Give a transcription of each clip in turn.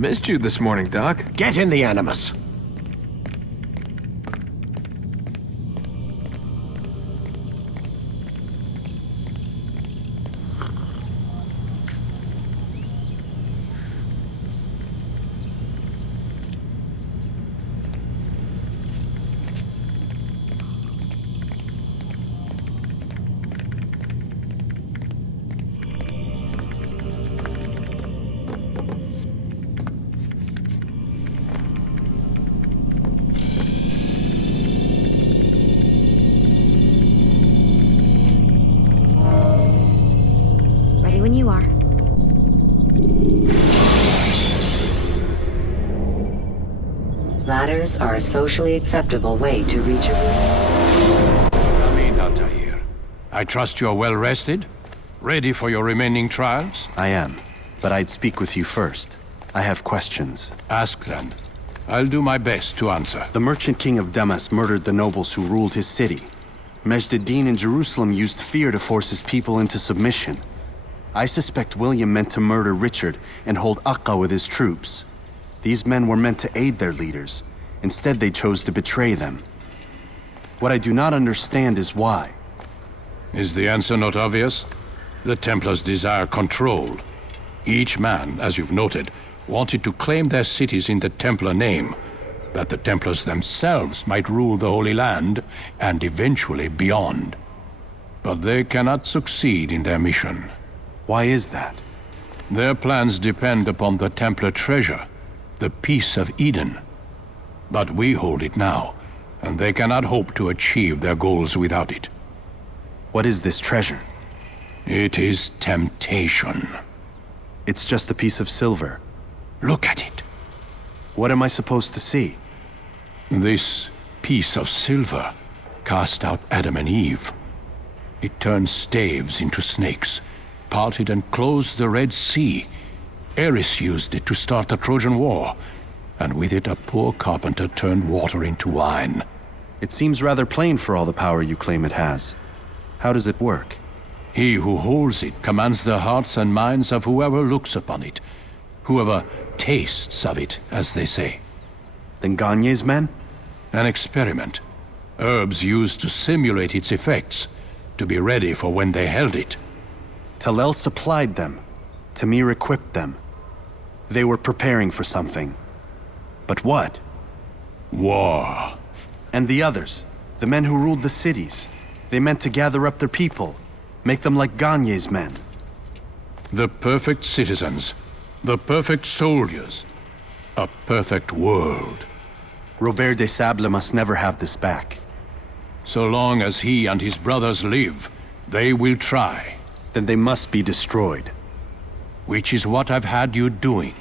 Missed you this morning, Doc. Get in the Animus. Ready when you are. Ladders are a socially acceptable way to reach a room. Amin Altair. I trust you are well rested? Ready for your remaining trials? I am, but I'd speak with you first. I have questions. Ask then. I'll do my best to answer. The merchant king of Damascus murdered the nobles who ruled his city. Majd-ad-Din in Jerusalem used fear to force his people into submission. I suspect William meant to murder Richard and hold Akka with his troops. These men were meant to aid their leaders. Instead, they chose to betray them. What I do not understand is why. Is the answer not obvious? The Templars desire control. Each man, as you've noted, wanted to claim their cities in the Templar name, that the Templars themselves might rule the Holy Land and eventually beyond. But they cannot succeed in their mission. Why is that? Their plans depend upon the Templar treasure, the Peace of Eden. But we hold it now, and they cannot hope to achieve their goals without it. What is this treasure? It is temptation. It's just a piece of silver. Look at it. What am I supposed to see? This piece of silver cast out Adam and Eve. It turned staves into snakes, parted and closed the Red Sea. Eris used it to start the Trojan War, and with it a poor carpenter turned water into wine. It seems rather plain for all the power you claim it has. How does it work? He who holds it commands the hearts and minds of whoever looks upon it, whoever tastes of it, as they say. Then Gagne's men? An experiment. Herbs used to simulate its effects, to be ready for when they held it. Talel supplied them. Tamir equipped them. They were preparing for something. But what? War. And the others, the men who ruled the cities, they meant to gather up their people, make them like Gagne's men. The perfect citizens, the perfect soldiers, a perfect world. Robert de Sable must never have this back. So long as he and his brothers live, they will try. Then they must be destroyed. Which is what I've had you doing.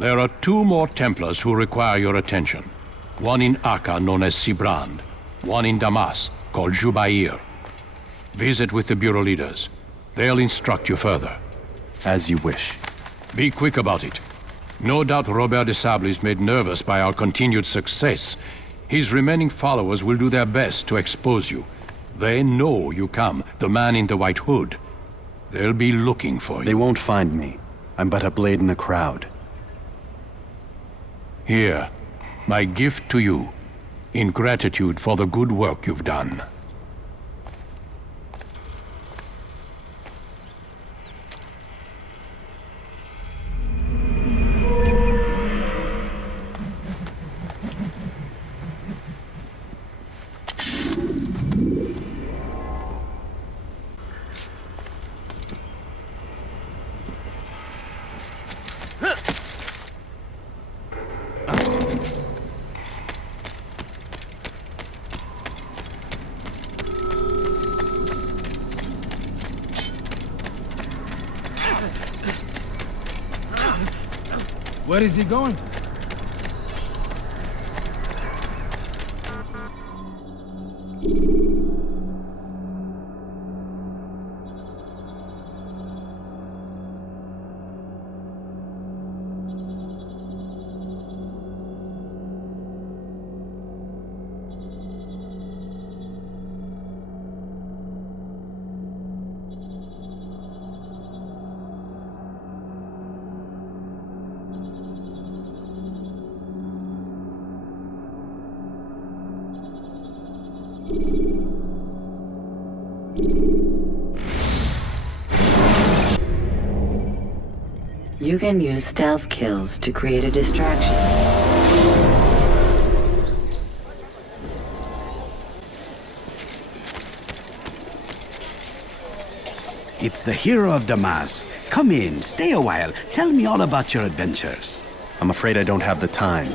There are two more Templars who require your attention. One in Akka, known as Sibrand. One in Damas, called Jubair. Visit with the Bureau leaders. They'll instruct you further. As you wish. Be quick about it. No doubt Robert de Sable is made nervous by our continued success. His remaining followers will do their best to expose you. They know you come, the man in the white hood. They'll be looking for you. They won't find me. I'm but a blade in a crowd. Here, my gift to you, in gratitude for the good work you've done. Where is he going? You can use stealth kills to create a distraction. It's the hero of Damascus. Come in, stay a while. Tell me all about your adventures. I'm afraid I don't have the time.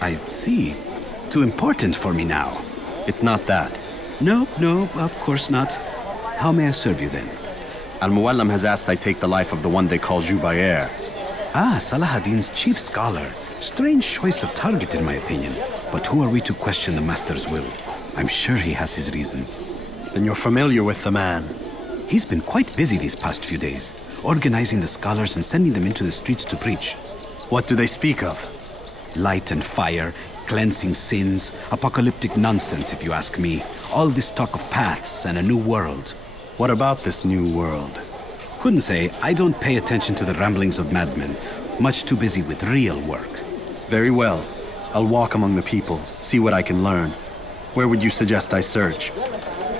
I see. Too important for me now. It's not that. No, of course not. How may I serve you then? Al-Muallim has asked I take the life of the one they call Jubair. Ah, Salahadin's chief scholar. Strange choice of target in my opinion. But who are we to question the master's will? I'm sure he has his reasons. Then you're familiar with the man. He's been quite busy these past few days, organizing the scholars and sending them into the streets to preach. What do they speak of? Light and fire, cleansing sins, apocalyptic nonsense if you ask me. All this talk of paths and a new world. What about this new world? Couldn't say. I don't pay attention to the ramblings of madmen. Much too busy with real work. Very well. I'll walk among the people, see what I can learn. Where would you suggest I search?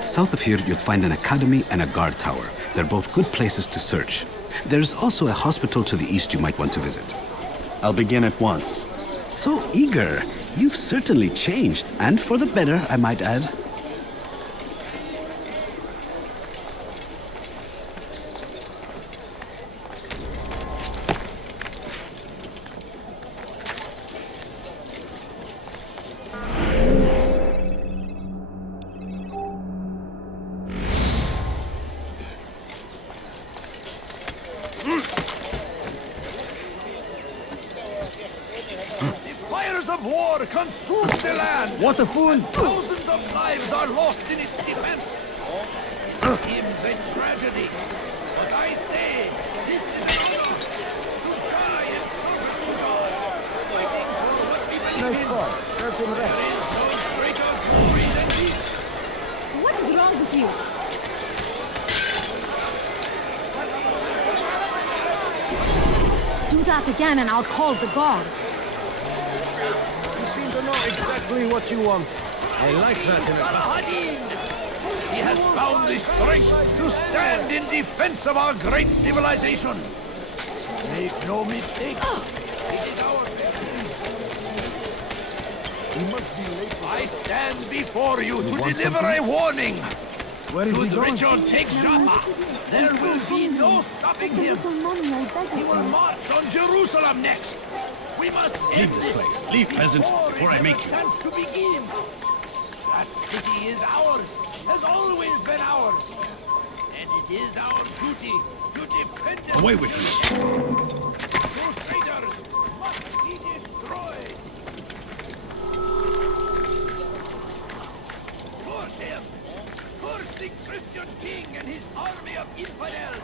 South of here, you'll find an academy and a guard tower. They're both good places to search. There's also a hospital to the east you might want to visit. I'll begin at once. So eager. You've certainly changed, and for the better, I might add. Of war consumes the land. What a fool! Thousands of lives are lost in its defense. Seems a tragedy. But I say, this is an honor to die and suffer to God, fighting for what we believe Nice in. call. That's him right. There is no greater glory than this. What is wrong with you? Do that again and I'll call the guard. You seem to know exactly what you want. I like that in a bastard. Saladin! He has found the strength to stand in defense of our great civilization. Make no mistake. It is our He must be late. I stand before you to want deliver something? a warning. Where is he Should going? Richard take Jaffa, there will be no stopping him. money, I beg He will march on Jerusalem next. We must end this place. Leave, peasant, before before I it make has a you. chance to begin. That city is ours, has always been ours. And it is our duty to defend it. Away with you. Crusaders must be destroyed. Curse him! Curse the Christian king and his army of infidels!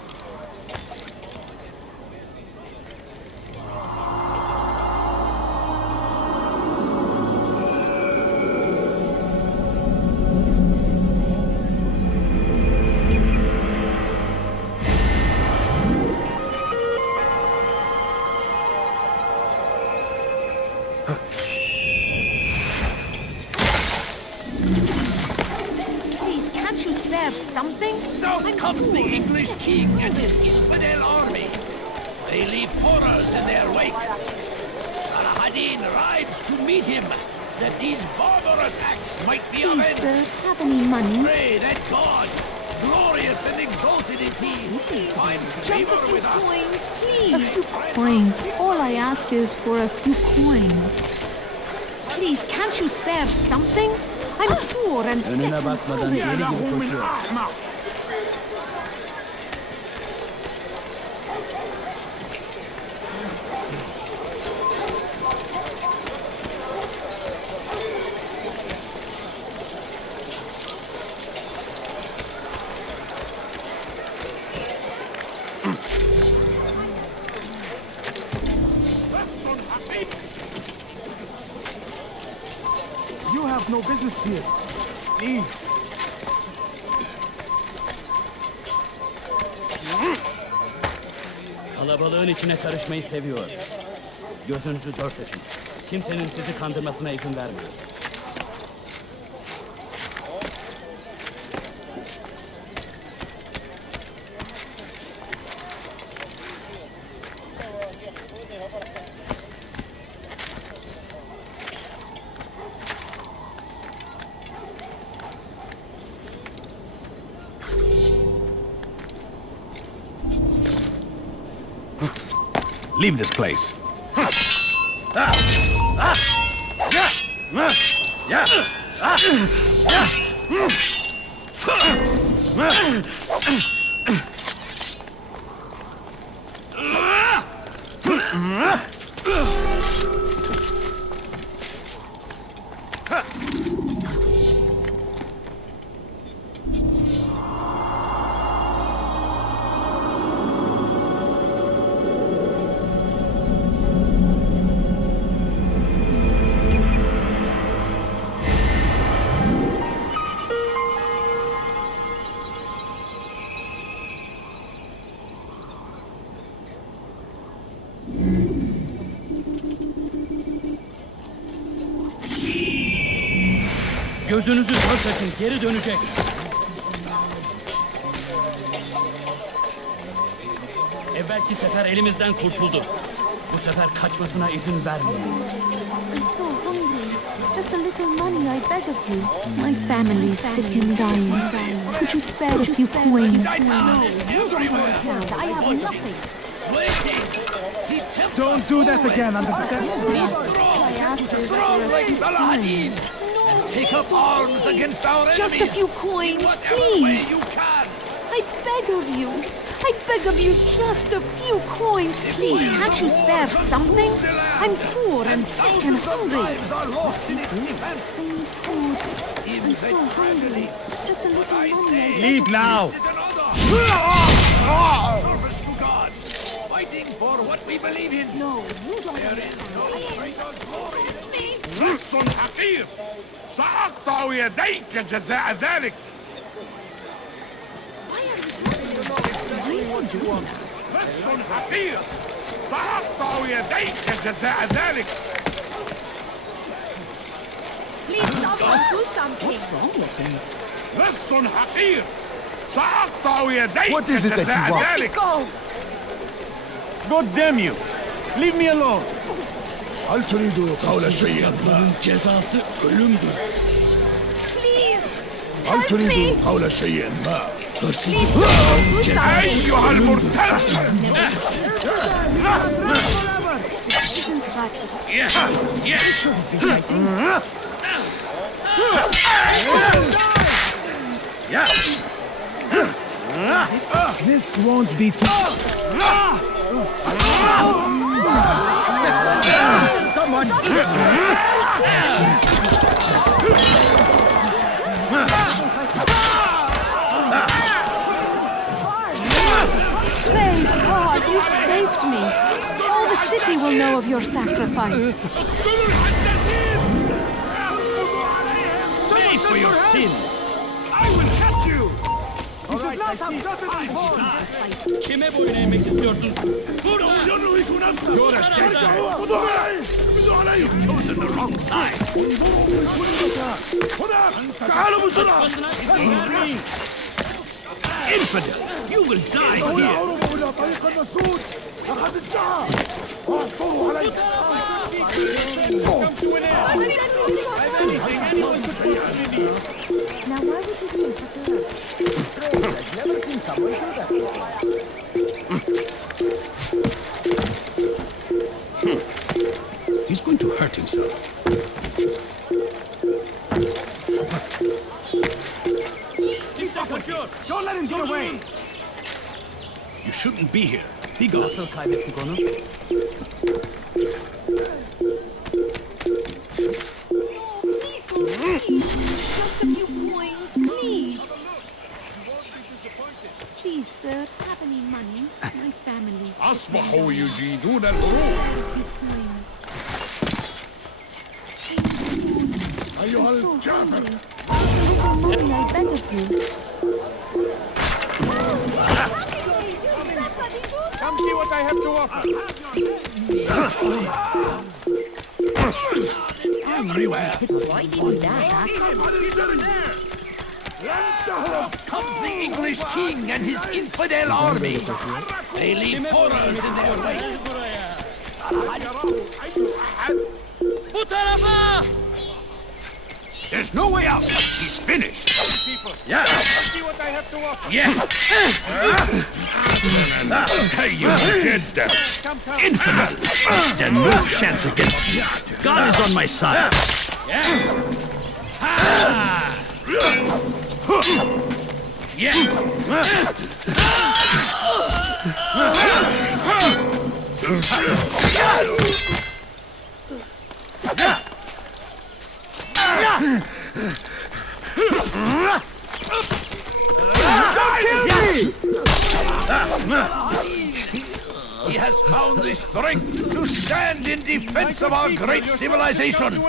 Please, can't you spare something? South comes the English king and his infidel army. They leave horrors in their wake. Saladin rides to meet him, that these barbarous acts might be Please, avenged. sir, have any money? Pray that God, glorious and exalted is he, finds Just favor a few with us. coins, please. A few coins. All I ask is for a few coins. Please, can't you spare something? I'm poor and sick Önüne and bakmadan hungry. geri gibi koşuyor. You have no business here. Leave. Kalabalığın içine karışmayı seviyor. Gözünüzü dört açın. Kimsenin sizi kandırmasına izin vermeyin. Leave this place. Gözünüzü dört açın, geri dönecek. Evvelki sefer elimizden kurtuldu. Bu sefer kaçmasına izin vermeyin. I'm so hungry. Just a little money, I beg of you. My family's sick and dying. Could you spare a few coins? No, you don't understand. I have nothing. Don't do that again, I asked you Strong for a like few Salah coins. Hadid. Take up arms against our Just enemies. a few coins, Whatever way please. you can. I beg of you. I beg of you, just a few coins, please. Can't you spare something? I'm poor and sick and hungry. Lives are lost in its defense. I need food. I'm so hungry. Just a little money. Leave now. This is another. Service to God. Fighting for what we believe in. No, you don't There is no greater glory in لص حقير سأقطع يديك جزاء ذلك. لص حقير سأقطع يديك جزاء ذلك. Please, someone do something. لص حقير سأقطع يديك What is it that you جزاء want? ذلك. Go. God damn you! Leave me alone! هل تريد قول شيء ما؟ Cezası ölümdür. Please. هل Help me. تريد قول شيء ما؟ Please, someone do something. أيها المرتد! This won't be tough! Someone! Praise God, you've saved me. All the city will know of your sacrifice. Pay for your sins. I will catch you. All right, I see. Kime boyun eğmek istiyorsun? Burada! You're a You've chosen the wrong side. تعالوا بسرعة. Kaçmasına izin vermeyin. Infidel, you will die here. هربوا إلى طريق المسدود. لقد انتهى. واعثروا عليه. Now, why would you do such a rush? I've never seen someone do that before. He's going to hurt himself. Kimse kaçıyor. Don't let him get away! You shouldn't be here. Be gone. Nasıl kaybettik onu? Just a few coins, please. Please, sir, have any money? My family. أصبحوا يجيدون الهروب. أيها الكافر. A little money, I beg of you. Come see what I have to offer! Everywhere. Why do that? Comes the English king and his infidel army. They leave horrors in their wake. Bu tarafa! The There's no way out. He's finished. Yeah. See what I have to offer. Yeah. Hey, you dead devil. Infidel. There's no chance against me. God is on my side. Yeah. He has found the strength to stand in defense of our great civilization.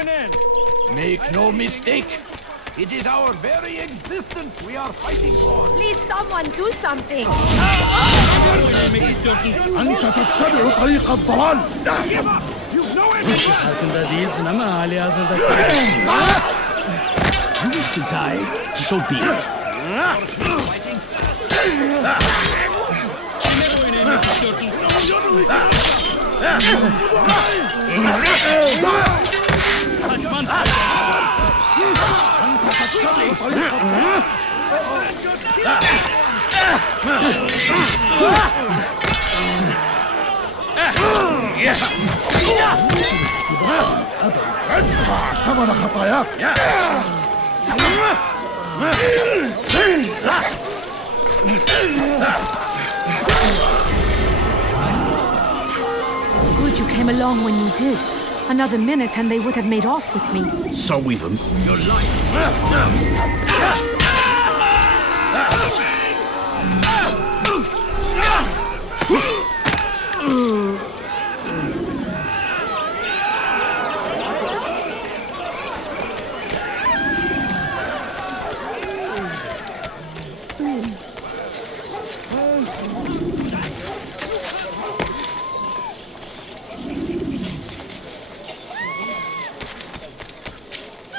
Make no mistake, it is our very existence we are fighting for. Please, someone do something. Farkında değilsin ama hali hazırda... You wish to die, so be it. كبر خطاياك. Good you came along when you did. Another minute and they would have made off with me. So even your life.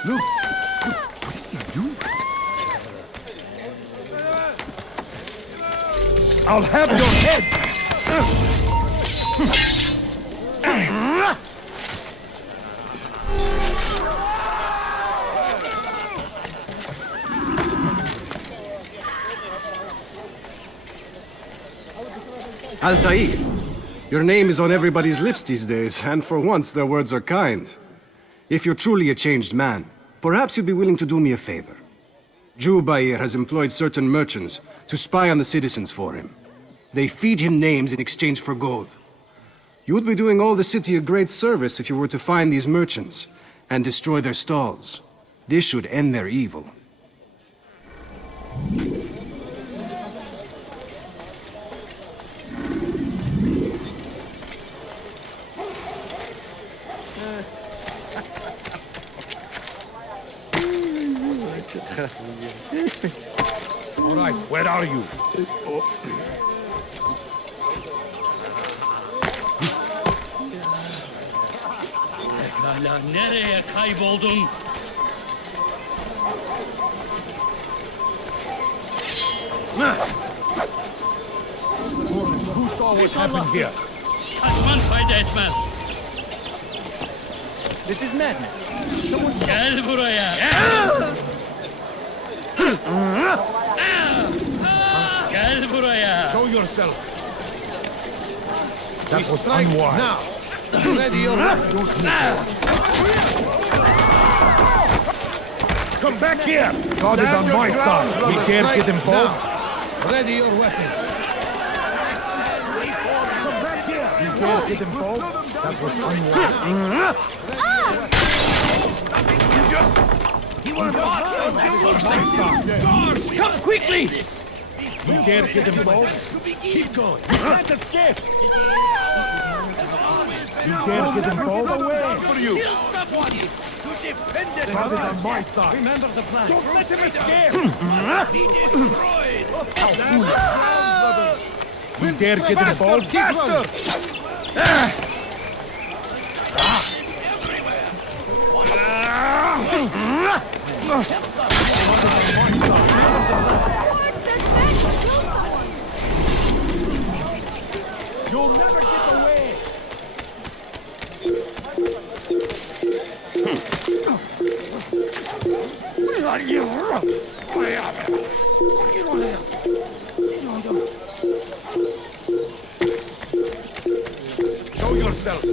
Look, what is he doing? I'll have your head! Altair, your name is on everybody's lips these days, and for once their words are kind. If you're truly a changed man, perhaps you'd be willing to do me a favor. Jubair has employed certain merchants to spy on the citizens for him. They feed him names in exchange for gold. You'd be doing all the city a great service if you were to find these merchants and destroy their stalls. This should end their evil. All right, where are you? Pekala, nereye kayboldun? Who saw what happened here? Kaçman fayda etmez. This is madness. Gel buraya. Gel buraya. Show yourself. That was unwise. Now, ready your weapons. Come back here. God is on my side. We can't get involved. Ready your weapons. Come back here. You can't get involved. That was unwise. He will not. Guards, come quickly. You can't get involved. Keep going. You can't escape. You can't get involved. Away for you. Kill somebody to defend it. God is on my side. Remember the plan. Don't let him escape. Be destroyed. You dare get involved? Faster. You'll never get away. Show yourself.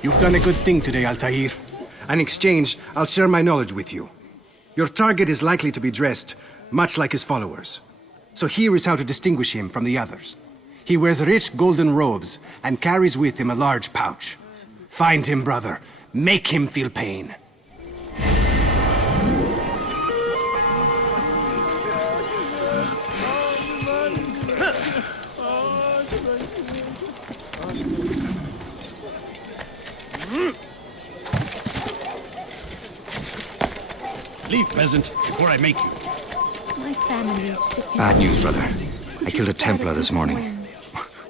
You've done a good thing today, Altair. In exchange, I'll share my knowledge with you. Your target is likely to be dressed much like his followers. So here is how to distinguish him from the others. He wears rich golden robes and carries with him a large pouch. Find him, brother. Make him feel pain. Leave, peasant, before I make you. My family is sick. Bad news, brother. I killed a Templar this morning.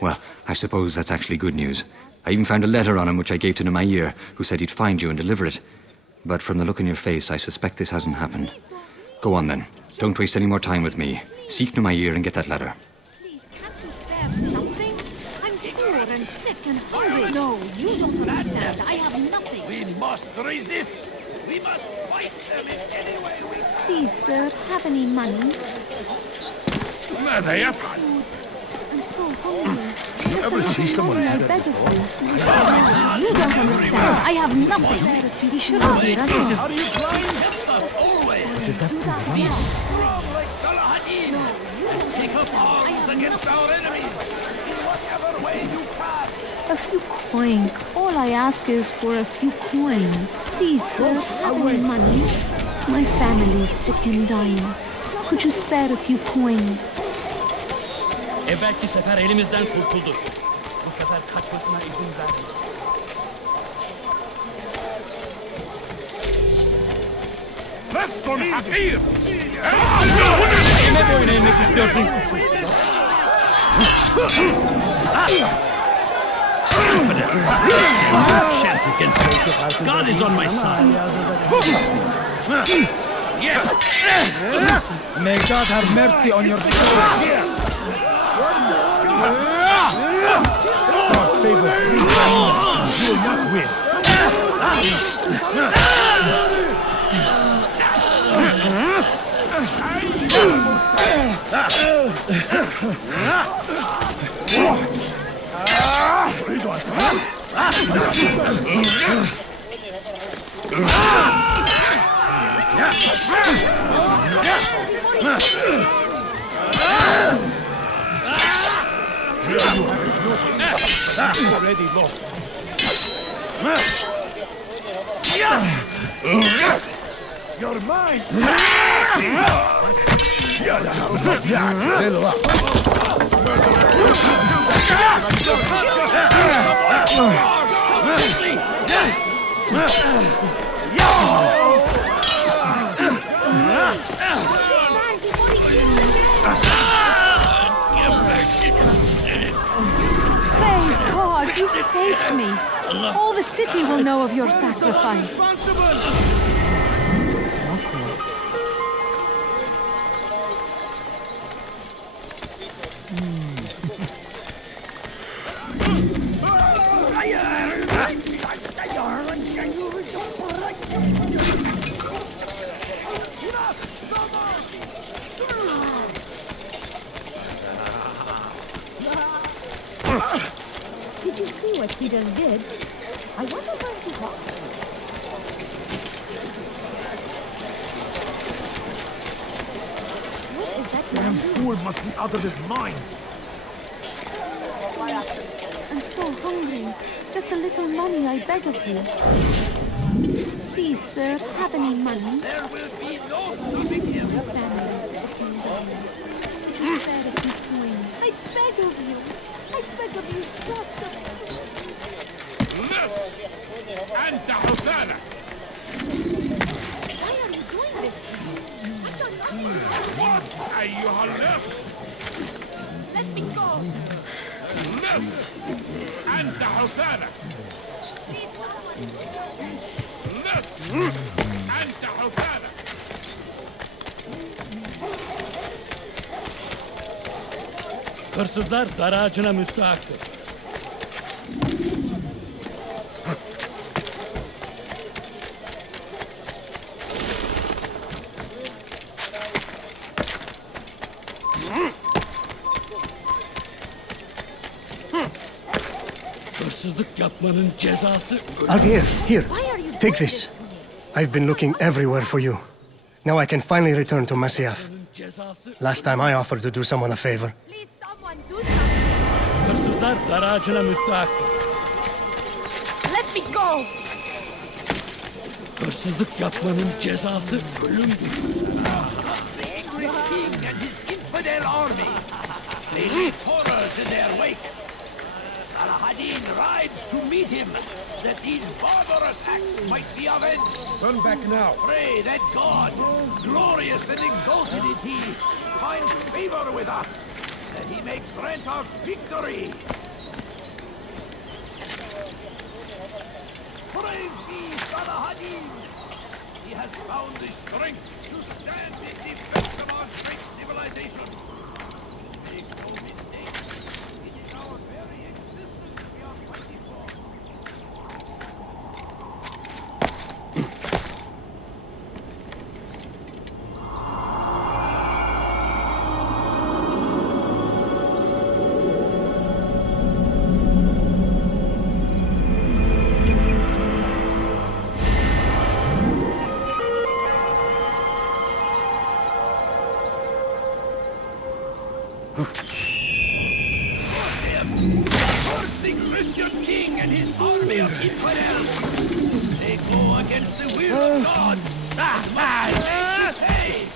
Well, I suppose that's actually good news. I even found a letter on him which I gave to Numair, who said he'd find you and deliver it. But from the look in your face, I suspect this hasn't happened. Go on then. Don't waste any more time with me. Seek Numair and get that letter. Please, can't you spare something? I'm poor and sick and hungry. No, you don't understand. I have nothing. We must resist. We must fight them in any way we can. Please, sir, have any money? ماذا يفعل؟ I'm so hungry. Just ever a little see someone money, I have beg of you. No, you don't understand. I have nothing. We shouldn't be at all. How do you climb? Help us always. Be strong like Salahadin. Take up arms against our enemies in whatever way you can. A few coins. All I ask is for a few coins. Please, sir, have any money? My family is sick and dying. Could you spare a few coins? Evvelki sefer elimizden kurtuldu. Bu sefer kaçmasına izin vermeyin. Preston hakir! Kime boyun eğmek istiyorsun? Chance against you. God is on my side. May God have mercy on your soul. God favors you. You will not win. Already lost. You're mine. Praise God, you've saved me. All the city will know of your sacrifice. Did you see what he just did? I wonder where he was. What is that Damn man doing? fool must be out of his mind. I'm so hungry. Just a little money, I beg of you. Please, sir, have any money? There will be no stopping him. My family is sitting down. Could you spare a few coins? I beg of you. I beg of you, just a Miss! أنت حسانة! Why are you doing this to me? I've done nothing. What أيها اللص! Let me go. مس! أنت حسانة! مس! أنت حسانة! Hırsızlar dar ağacına müstahaktır. Hırsızlık yapmanın cezası ölüm. Altair, here. Why are you Take doing this. this to me? I've been looking everywhere for you. Now I can finally return to Masyaf. Cezası Last time I offered to do someone a favor. Please, someone do something. hırsızlar dar ağacına müstahaktır. Let me go. Hırsızlık yapmanın cezası ölümdür. The English king and his infidel army. They leave horrors in their wake. Saladin rides to meet him, that these barbarous acts might be avenged. Turn back now. Pray that God, glorious and exalted is he, find favor with us, that he may grant us victory. Praise be Saladin! He has found the strength to stand in defense of our great civilization. Make no mistake, it is our very existence we are fighting for. First the Christian king and his army of infidels. They go against the will of God. Hey!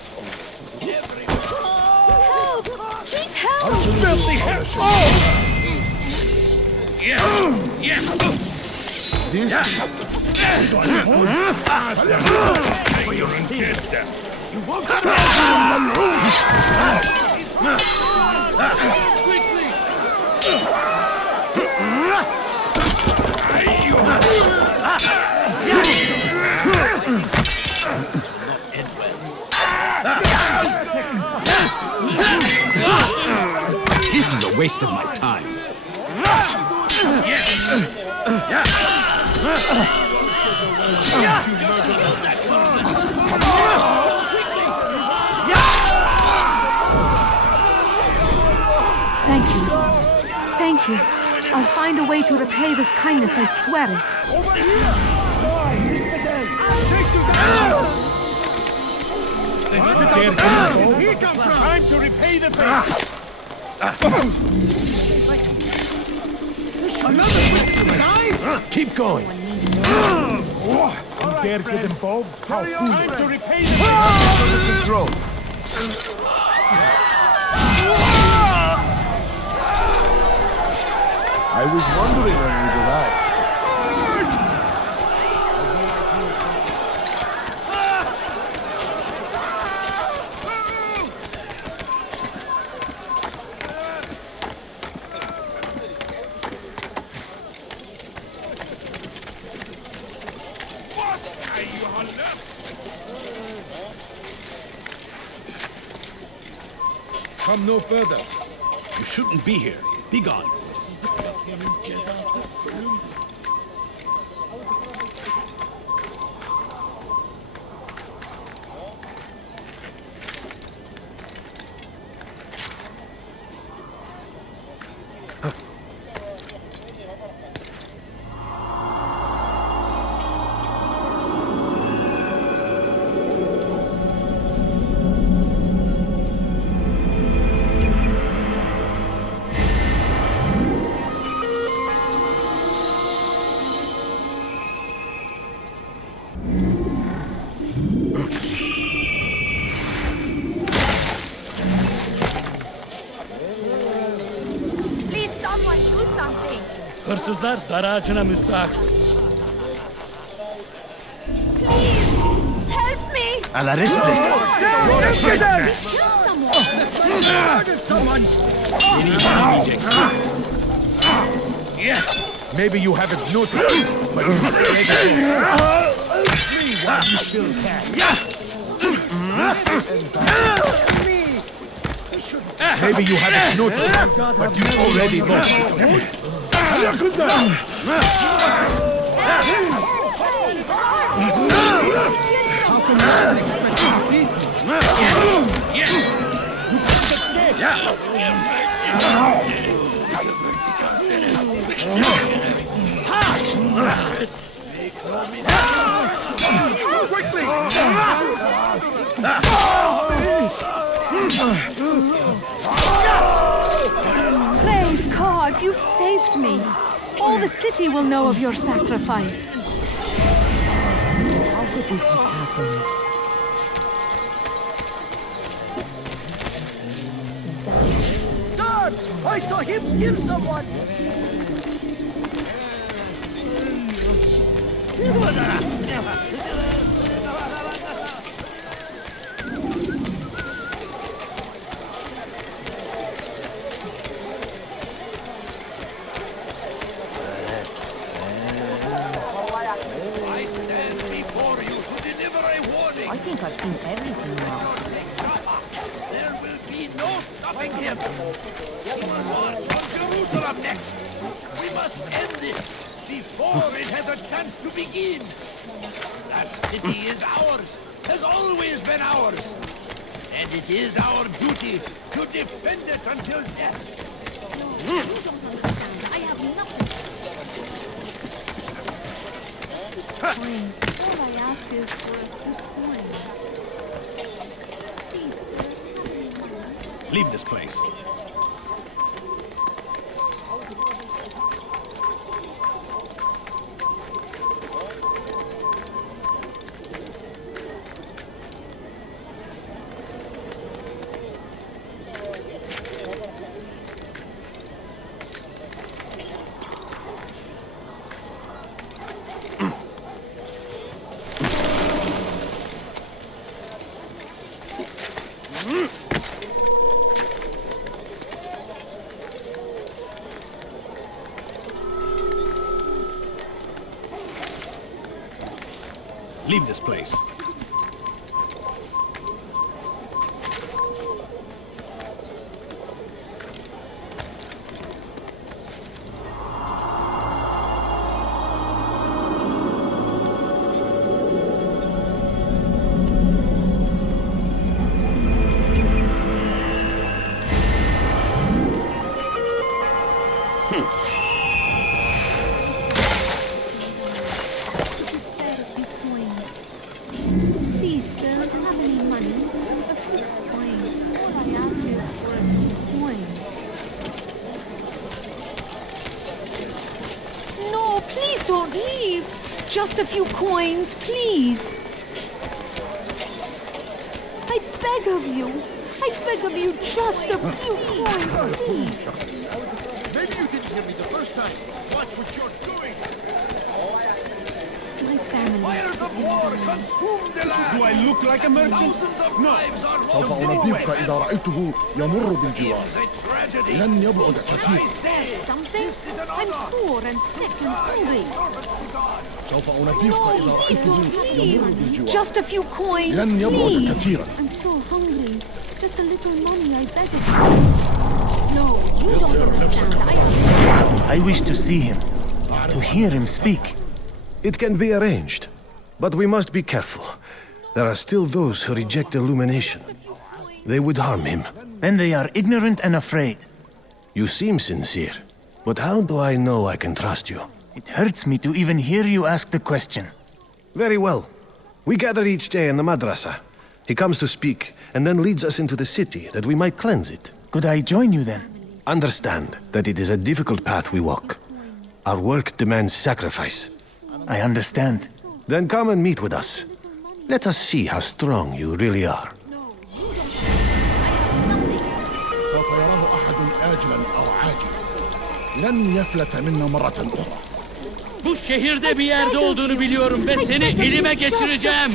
Everyone. Help! Seek help! Filthy help! You won't quickly! This is a waste of my time. Thank you. Thank you. I'll find a way to repay this kindness, I swear it. Over here! Take to the He comes from! Time to repay the favor! Another victim died? Keep going. You dare get involved? How foolish. Time to repay the favor under control. I was wondering when you'd arrive. Come no further. You shouldn't be here. Be gone. Hırsızlar dar ağacına müstahak. Help me! Alla reste! Beni işlemeyecek. Maybe you haven't noticed, but you take me while you still can. Maybe you haven't noticed, but you already lost. Praise God, you've saved me. All the city will know of your sacrifice. How could this have happened? Guards! I saw him kill someone! I stand before you to deliver a warning. I think I've seen everything now. There will be no stopping him. He will march on Jerusalem next. We must end this before it has a chance to begin. That city is ours, has always been ours. And it is our duty to defend it until death. I have nothing. Coins. All I ask is for a few coins. Leave this place. Leave this place. Please, sir, don't have any money. A few coins. All I ask is for a few coins. No, please don't leave. Just a few coins, please. I beg of you. I beg of you, just a few coins, please. Maybe you didn't hear me the first time. Watch what you're doing. My family. Fires of war consume the land. Do I look like a merchant? Thousands of No. lives are سوف lost. أنبهك إذا رأيته يمر بالجوار. It's a tragedy. لن يبعد But كثير. I say, Something? this is an I'm honor. poor and sick and hungry. سوف أنبهك No, إذا please رأيته don't يمر leave. بالجوار. Just a few coins, لن يبعد please. كثيرا. I'm so hungry. Just a little money, I beg of you. No, you don't understand. I wish to see him, to hear him speak. It can be arranged, but we must be careful. There are still those who reject illumination. They would harm him. Then they are ignorant and afraid. You seem sincere, but how do I know I can trust you? It hurts me to even hear you ask the question. Very well. We gather each day in the madrasa. He comes to speak, and then leads us into the city that we might cleanse it. Could I join you then? Understand that it is a difficult path we walk. Our work demands sacrifice. I understand. Then come and meet with us. Let us see how strong you really are. سوف يراه أحد آجلا أو عاجلا. لن يفلت منا مرة أخرى. Bu şehirde bir yerde olduğunu biliyorum ve seni elime geçireceğim.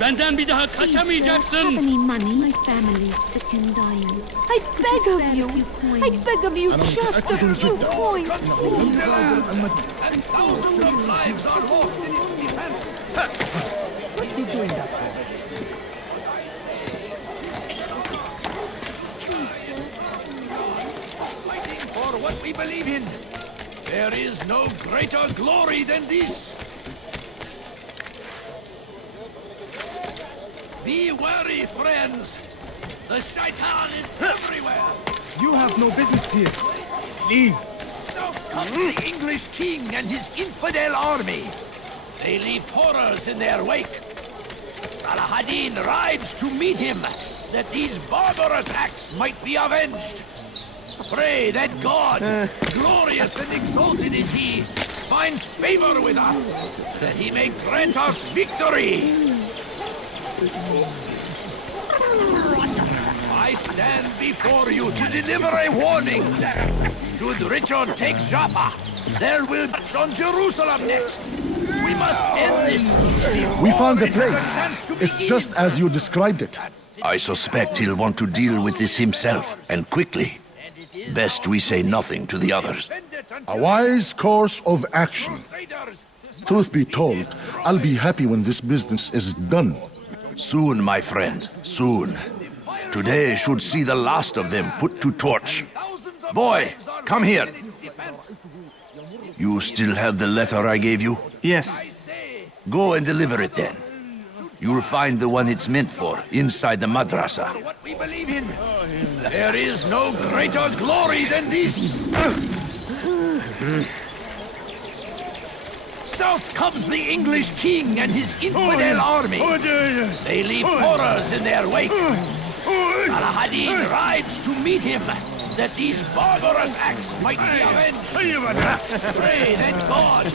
Benden bir daha kaçamayacaksın. Any money? My family is sick and dying. I beg of you. I beg of you, just a few coins. And thousands of lives are lost in its defense. What's he doing that for? Fighting for what we believe in. There is no greater glory than this. Be wary, friends. The shaitan is everywhere. You have no business here. Leave. Now comes the English king and his infidel army. They leave horrors in their wake. Salah-ad-Din rides to meet him, that these barbarous acts might be avenged. Pray that God, glorious and exalted is he, finds favor with us, that he may grant us victory. I stand before you to deliver a warning. Should Richard take Joppa, there will be on Jerusalem next. We must end this. We found the place. It's just as you described it. I suspect he'll want to deal with this himself, and quickly. Best we say nothing to the others. A wise course of action. Truth be told, I'll be happy when this business is done. Soon, my friend, soon. Today should see the last of them put to torch. Boy, come here. You still have the letter I gave you? Yes. Go and deliver it then. You'll find the one it's meant for inside the madrasa. What we believe in. There is no greater glory than this. South comes the English king and his infidel army. They leave horrors in their wake. Salah-ad-Din rides to meet him, that these barbarous acts might be avenged. Pray that God,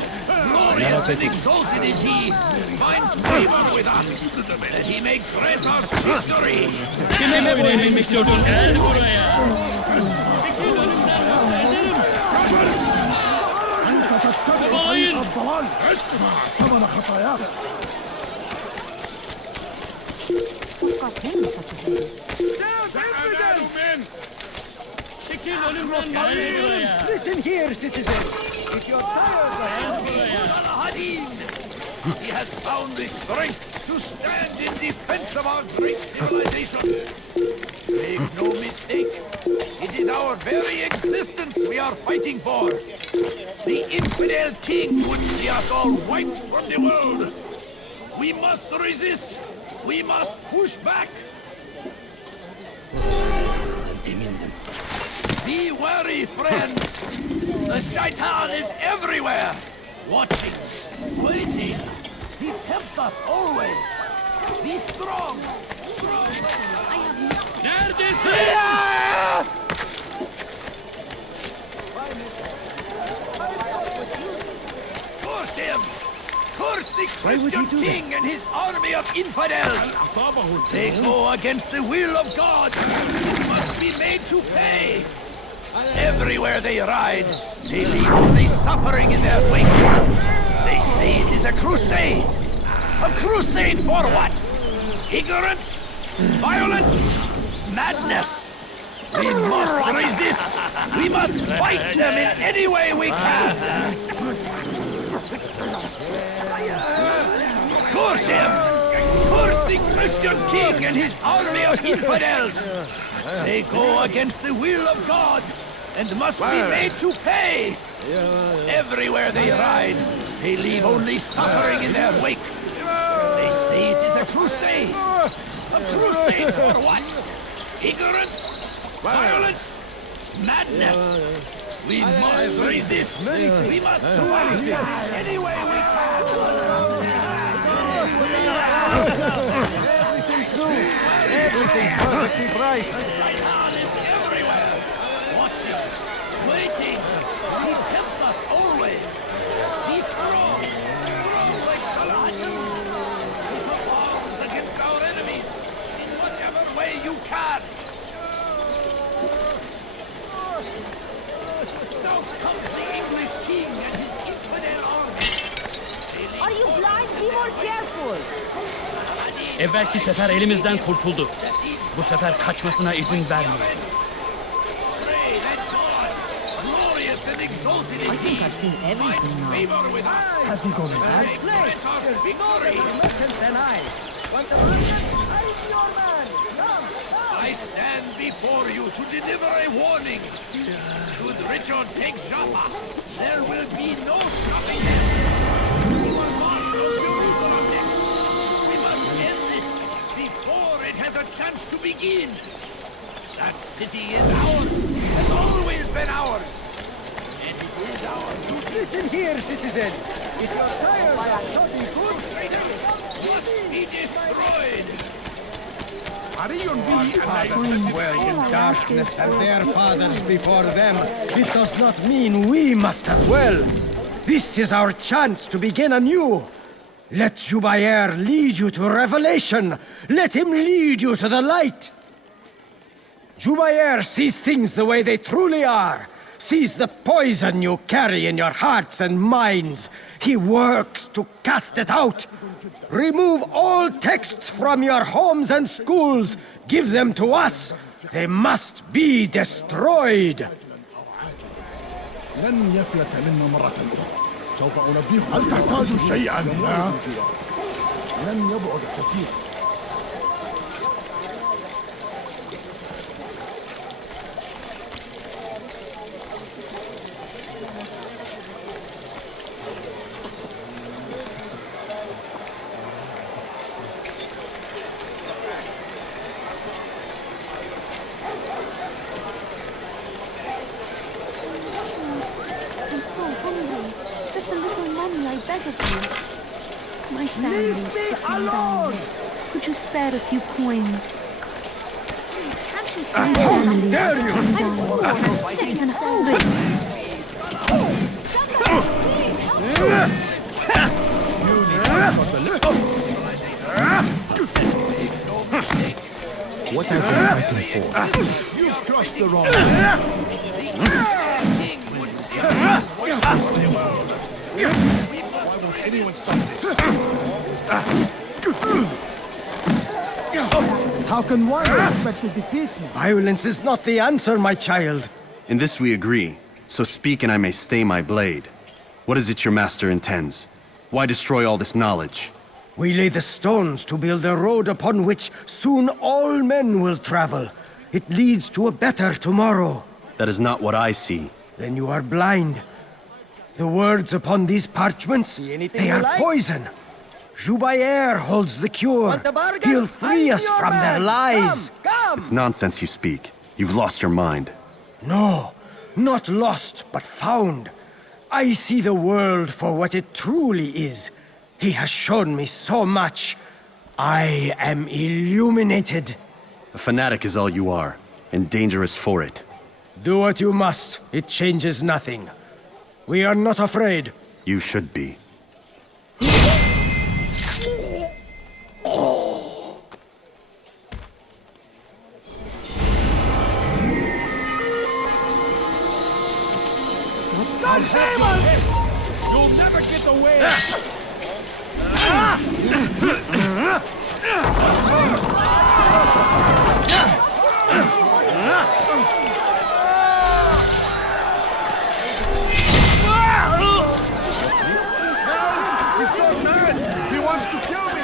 glorious and exalted is he, finds favor with us, that he may grant us victory. Kime oynayayım istiyordun? Gel buraya. Babayın. ثمن خطاياك. Çekil önümden, gel buraya. Listen here, citizen. If you're tired Salah-ad-Din, he has found the strength to stand in defense of our great civilization. Make no mistake, it is our very existence we are fighting for. The infidel king would see us all wiped from the world. We must resist. We must push back. Be wary, friends. The shaitan is everywhere. Watching, waiting. He tempts us always. Be strong. Neredesin? Curse him! Curse the Christian king and his army of infidels! They go against the will of God! It must be made to pay! Everywhere they ride, they leave only suffering in their wake. They say it is a crusade! A crusade for what? Ignorance? Violence? Madness! We must resist! We must fight them in any way we can! Curse him! Curse the Christian king and his army of infidels! They go against the will of God and must be made to pay! Everywhere they ride, they leave only suffering in their wake. They say it is a crusade! A crusade for what? Ignorance? Violence? Madness? We must resist! We must fight any way we can! Everything's new. Everything's perfectly priced. Satan is everywhere! Watching, waiting! He tempts us always! Be strong! Strong like Salah-ad-Din! Put arms against our enemies in whatever way you can! of the English king and his infidel army. Are you blind? Be more careful. Evvelki sefer elimizden kurtuldu. Bu sefer kaçmasına izin vermeyin. Pray that God, glorious and exalted I is think he, I've seen everything now. favor with us. Have you gone mad? And grant us victory. I stand before you to deliver a warning. Should Richard take Jaffa, there will be no stopping him. We will march on Jerusalem next. We must end this before it has a chance to begin. That city is ours, has always been ours. And it is our duty. Listen here, citizens. If you're tired of shouting good, Must be destroyed. fathers dwell in darkness and their fathers before them, it does not mean we must as well. This is our chance to begin anew. Let Jubair lead you to revelation. Let him lead you to the light. Jubair sees things the way they truly are. Sees the poison you carry in your hearts and minds. He works to cast it out. Remove all texts from your homes and schools. Give them to us. They must be destroyed. لن يفلت منا مرة أخرى. سوف أنبهك. هل تحتاج شيئا؟ لن يبعد كثيرا. Just a little money, I beg of you. My family's sitting down. Could you spare a few coins? Can't you see my family is sitting down? They can hold it. What have you been fighting for? You've crossed the wrong line. The king would see us. Why won't anyone stop this? How can one expect to defeat me? Violence is not the answer, my child. In this we agree, so speak and I may stay my blade. What is it your master intends? Why destroy all this knowledge? We lay the stones to build a road upon which soon all men will travel. It leads to a better tomorrow. That is not what I see. Then you are blind. The words upon these parchments, they are poison. Jubair holds the cure. He'll free us from their lies. It's nonsense you speak. You've lost your mind. No, not lost, but found. I see the world for what it truly is. He has shown me so much. I am illuminated. A fanatic is all you are, and dangerous for it. Do what you must. It changes nothing. We are not afraid. You should be. You'll never get away! He wants to kill me!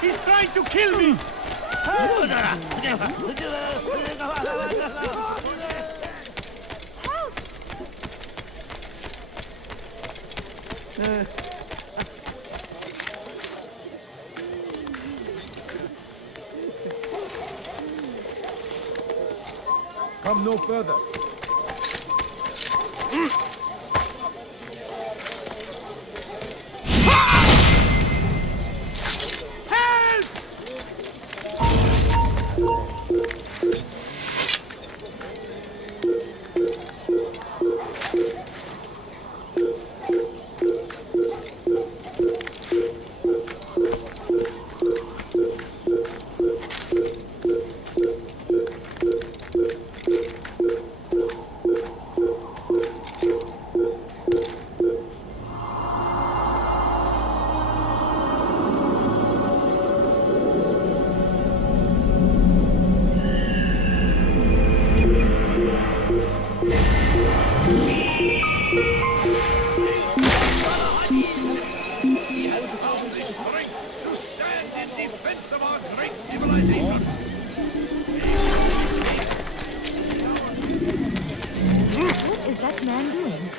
He's trying to kill me! Come no further. civilization. What is that man doing?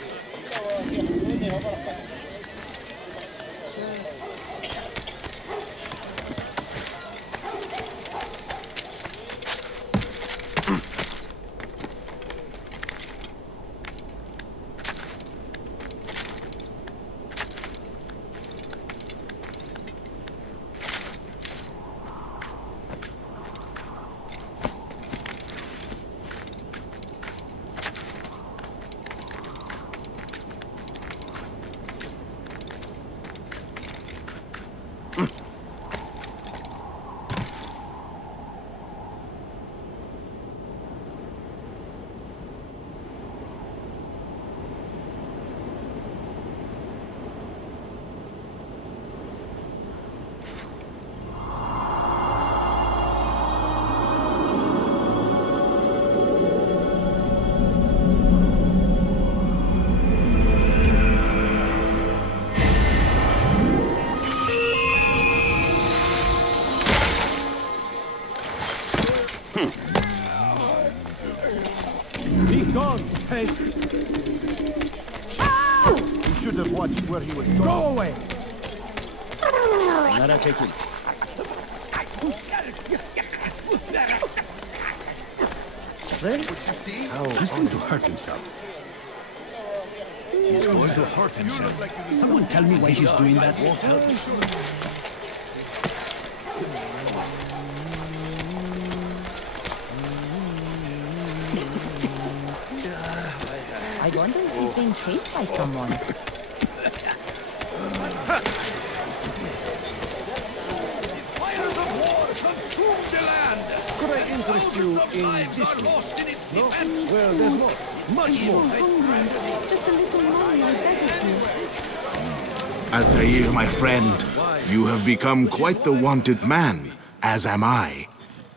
Be gone, pest! You should have watched where he was going. Go away! Nara çekil. He's going to hurt himself. He's going to hurt himself. Someone tell me why he's doing that. Won't help him. I wonder if he's being chased by someone. Fires of war consumed the land. Could I interest you in this? No? Well, there's more. Much more. Just a little money, I beg of you. Altair, my friend, you have become quite the wanted man, as am I.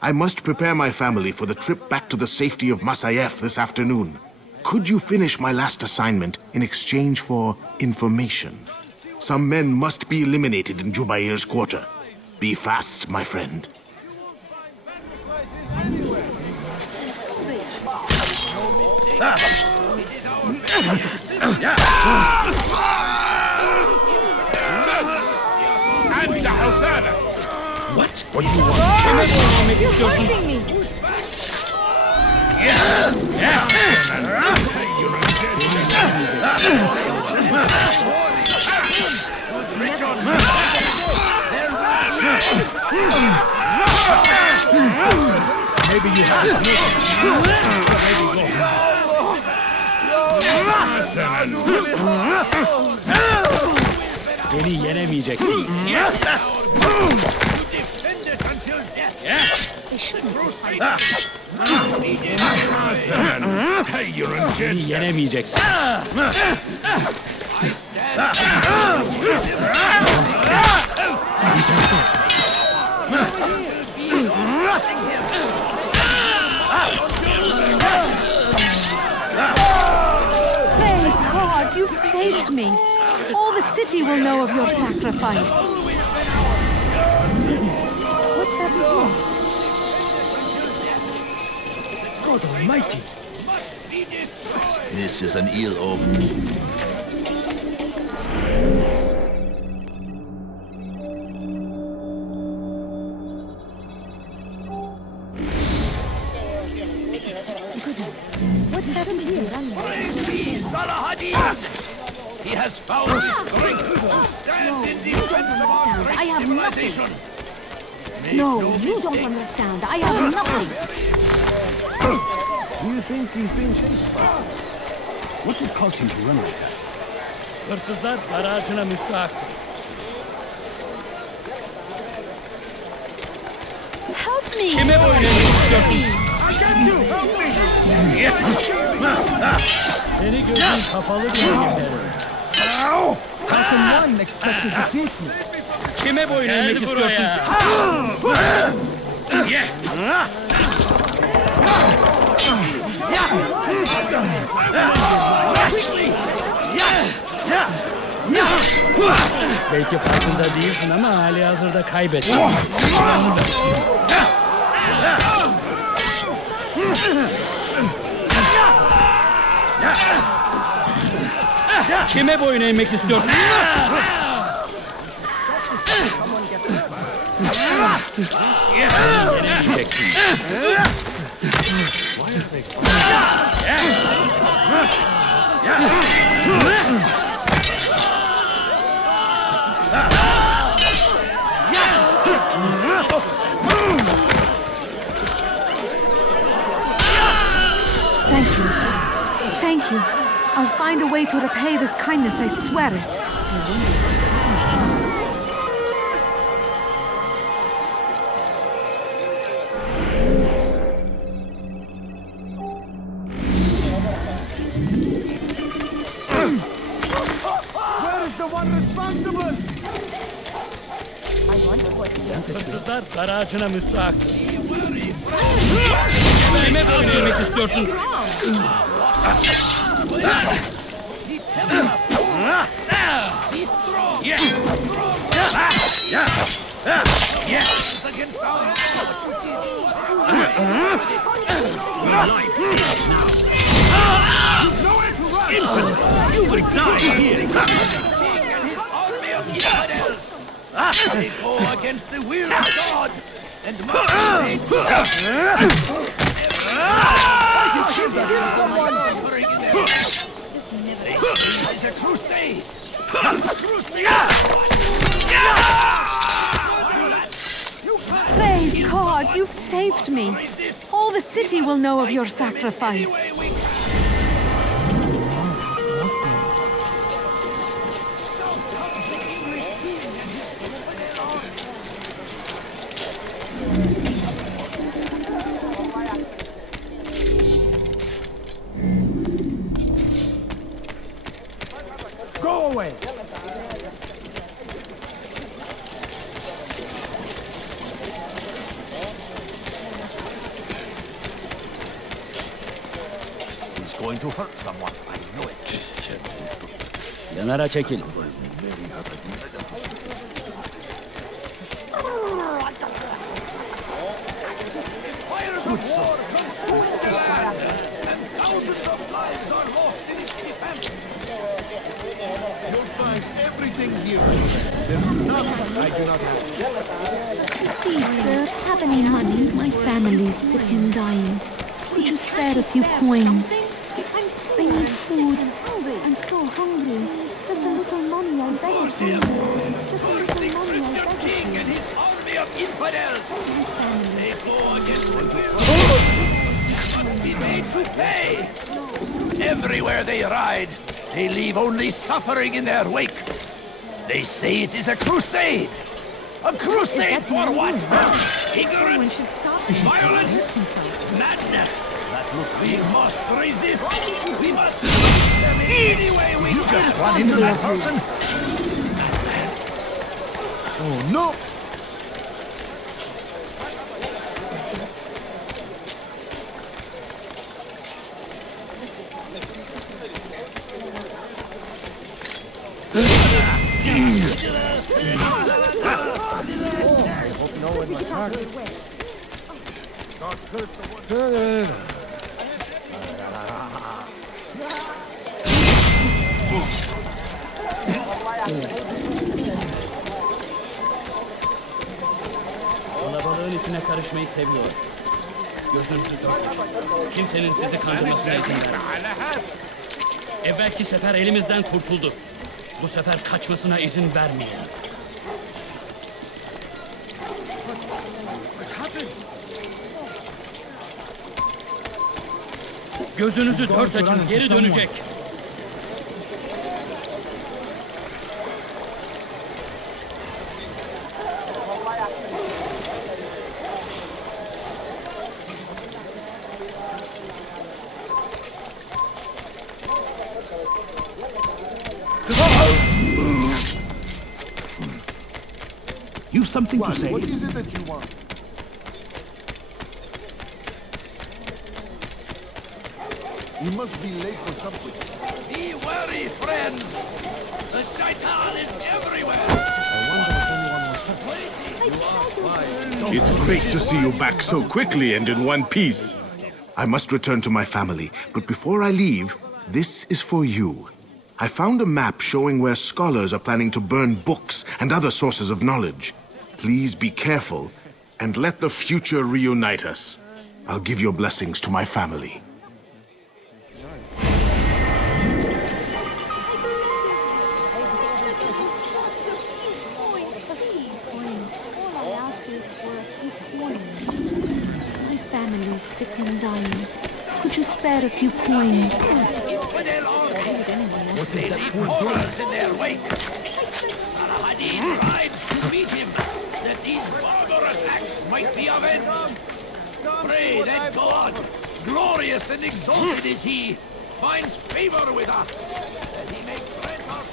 I must prepare my family for the trip back to the safety of Masayef this afternoon. Could you finish my last assignment in exchange for information? Some men must be eliminated in Jubair's quarter. Be fast, my friend. What? What do you want? You're hurting me! Maybe you have. Beni yenemeyecek. Beni yenemeyecek. Praise God, you've saved me. All the city will know of your sacrifice. What's that wrong? God Almighty! This is an ill omen. What happened here? Praise be Salahadin! He has found his strength to stand in defense of our great I have nothing. civilization. No, you don't understand. I have nothing. Do you think he's being chased by someone? What would cause him to run like that? Hırsızlar garajına müstahak. Help me! Kime oynamak istiyorsun? Seni gözün kapalı görevlileri. How can one expect to defeat me? Kime boyun eğmek istiyorsun? Belki farkında değilsin ama hali hazırda kaybettin. Kime boyun eğmek istiyorsun? Thank you. Thank you. I'll find a way to repay this kindness, I swear it. Where is the one responsible? I wonder what Hırsızlar dar ağacına müstahak. Kime boyun eğmek istiyorsun? You will die here. They go against the will of God and must take It's a crusade! Praise God, you've saved me. All the city will know of your sacrifice. Go away! He's going to hurt someone. I know it. Yanara çekil. Fires of war consume the land, and thousands of lives are lost in its defense. You'll find everything here. There's nothing I do not have. Please, sir, have any money? My family's sick and dying. Could you spare a few coins? I need food. I'm so hungry. Just a little money, I beg of you. Just a little money, I beg of King you. and his army of infidels. They go against the will. Must be made to pay. Everywhere they ride, they leave only suffering in their wake. They say it is a crusade. A crusade for what? Ignorance, violence, madness. We must resist. We must resist them any way we can. Just run into that person. Oh no! I hope no one was hurt. God curse the one. Kalabalığın içine karışmayı seviyor. Gözünüzü dört. Kimsenin sizi kandırmasına izin vermeyin. Evvelki sefer elimizden kurtuldu. Bu sefer kaçmasına izin vermeyin. Gözünüzü dört açın, geri dönecek. You've something to say? What is it that you want? You must be late for something. Be wary, friend. The shaitan is everywhere. I wonder if anyone was hurt. It's great to see you back so quickly and in one piece. I must return to my family, but before I leave, this is for you. I found a map showing where scholars are planning to burn books and other sources of knowledge. Please be careful, and let the future reunite us. I'll give your blessings to my family. My family's sick and dying. Could you spare a few coins? They leave horrors in their wake. Saladin rides to meet him, that these barbarous acts might be avenged. Pray that God, glorious and exalted is he, finds favor with us, that he may grant us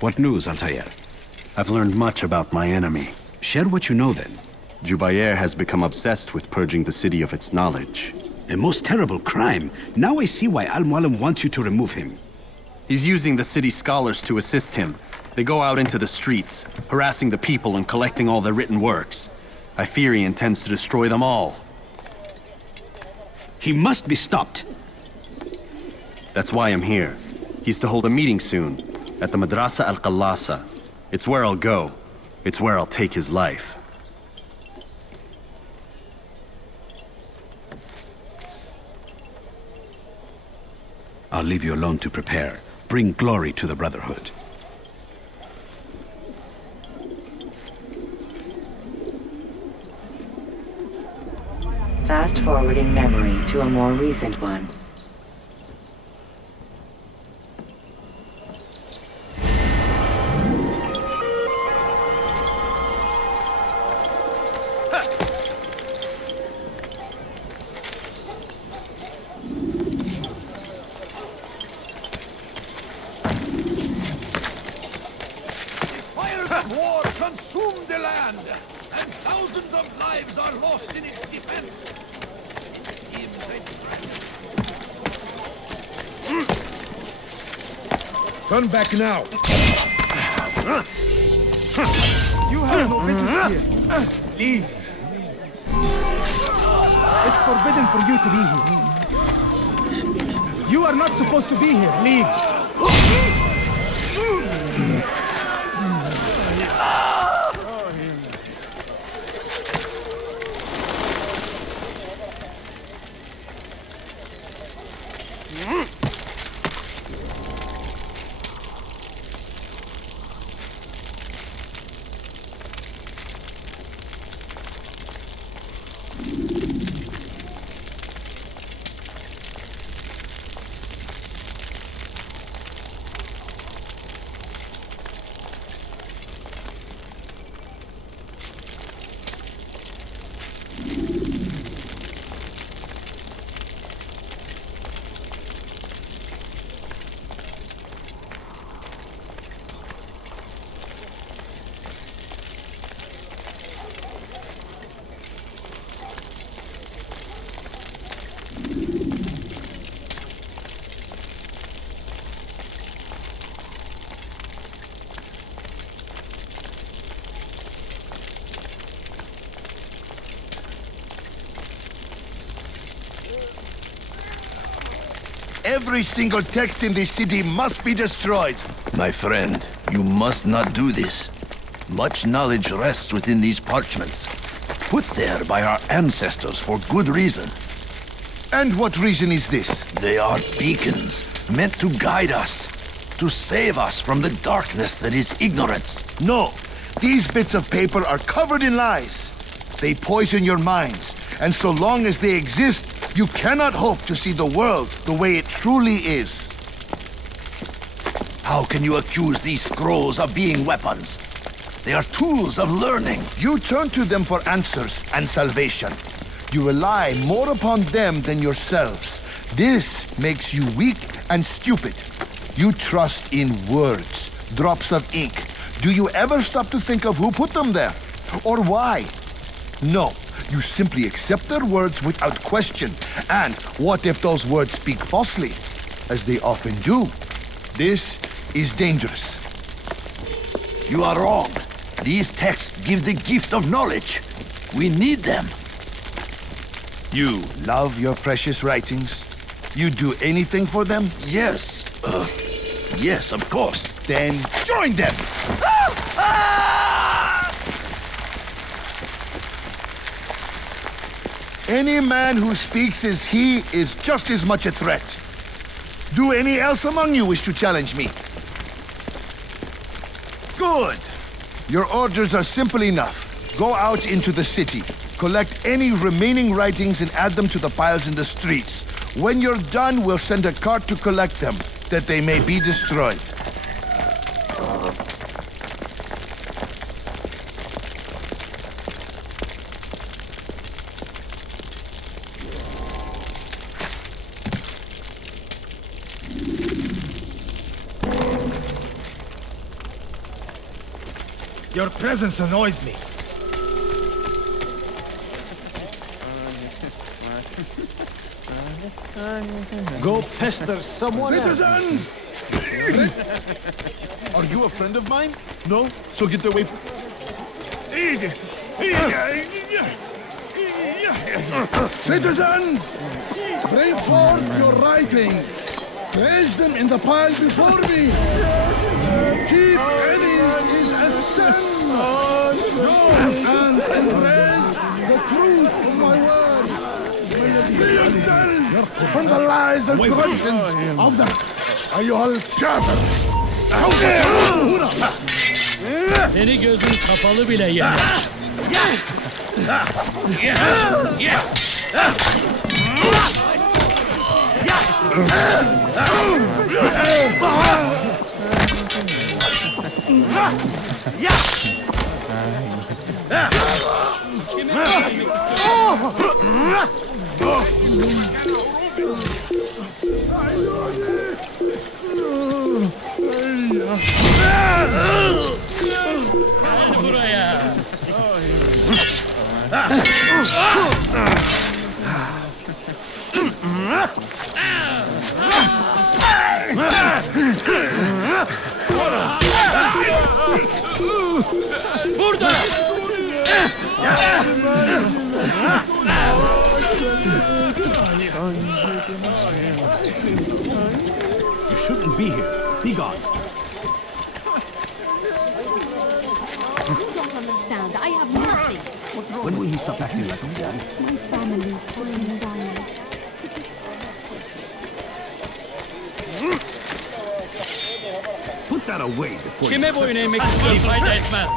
What news, Altair? I've learned much about my enemy. Share what you know, then. Jubair has become obsessed with purging the city of its knowledge. A most terrible crime. Now I see why Al-Mualim wants you to remove him. He's using the city scholars to assist him. They go out into the streets, harassing the people and collecting all their written works. I fear he intends to destroy them all. He must be stopped. That's why I'm here. He's to hold a meeting soon, at the Madrasa Al-Qallasa. It's where I'll go. It's where I'll take his life. I'll leave you alone to prepare. Bring glory to the Brotherhood. Fast-forwarding memory to a more recent one. fires of war consume the land, and thousands of lives are lost in its defense. Turn back now. You have no business here. Leave. It's forbidden for you to be here. You are not supposed to be here. Leave. Every single text in this city must be destroyed. My friend, you must not do this. Much knowledge rests within these parchments, put there by our ancestors for good reason. And what reason is this? They are beacons, meant to guide us, to save us from the darkness that is ignorance. No, these bits of paper are covered in lies. They poison your minds, and so long as they exist, you cannot hope to see the world the way it truly is. How can you accuse these scrolls of being weapons? They are tools of learning. You turn to them for answers and salvation. You rely more upon them than yourselves. This makes you weak and stupid. You trust in words, drops of ink. Do you ever stop to think of who put them there? Or why? No, you simply accept their words without question. And what if those words speak falsely? As they often do. This is dangerous. You are wrong. These texts give the gift of knowledge. We need them. You love your precious writings? You do anything for them? Yes. Yes, of course. Then join them! Any man who speaks as he is just as much a threat. Do any else among you wish to challenge me? Good. Your orders are simple enough. Go out into the city, collect any remaining writings and add them to the piles in the streets. When you're done, we'll send a cart to collect them, that they may be destroyed. Your presence annoys me. Go pester someone else. Citizen! Are you a friend of mine? No? So get away from... Citizens! Bring forth your writings! Place them in the pile before me! Keep any is a sin! Know and embrace the truth of my words! Free yourself from the lies and corruptions of the Ayol Kafir! Seni gözün kapalı bile yener. Gel buraya. Burada. You shouldn't be here. Be gone. You don't understand. I have nothing. When will he stop acting like a fool? My family is dying. Put that away before Kime you... boyun eğmek istiyor fayda etmez.